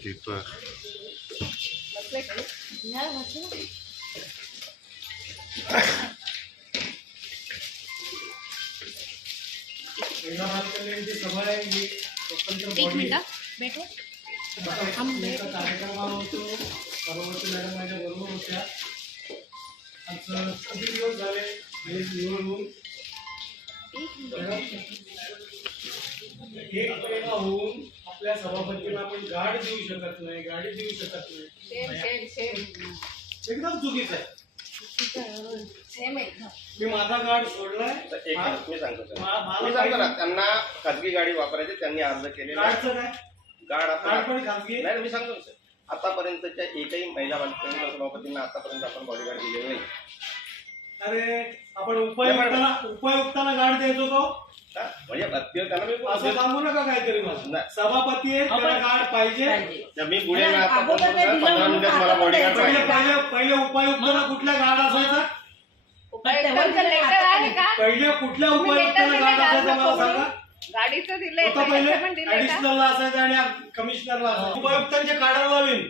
दीपक एक मिनिट बैठो हम कार्यक्रमावर होतो. परवर्ती मॅडम माझ्या बरोबर होत्या. आज किती दिवस झाले निवड होऊन एक महिना होऊन आपल्या सभापतीला आपण गाडी देऊ शकत नाही, गाडी देऊ शकत नाही. एकदम चुकीचं आहे. मी माझा गाड सोडलाय. मी सांगतो ना त्यांना खाजगी गाडी वापरायची त्यांनी अर्ज केलेला गाडचं काय गाड पण खाजगी नाही. मी सांगतो सर आतापर्यंतच्या एकही महिला सभापतींना आतापर्यंत आपण बॉडीगार्ड दिलेलं नाही. अरे आपण उपायुक्ताला गाड द्यायचो तो म्हणजे त्यांना मी असं सांगू नका काहीतरी. मला सभापती आहे त्याला गाड पाहिजे. मी पुढे आता 15 मिनिटात मला बॉडीगार्ड पहिले उपायुक्ताला कुठल्या गाड असायचा? पहिले कुठल्या उपायुक्ताला गाड असायचा मला सांगा. गाडीचं दिलंय पहिले ऍडिशनलला असायचं आणि कमिशनरला असायचं. उपायुक्तांच्या कार्डाला लावीन.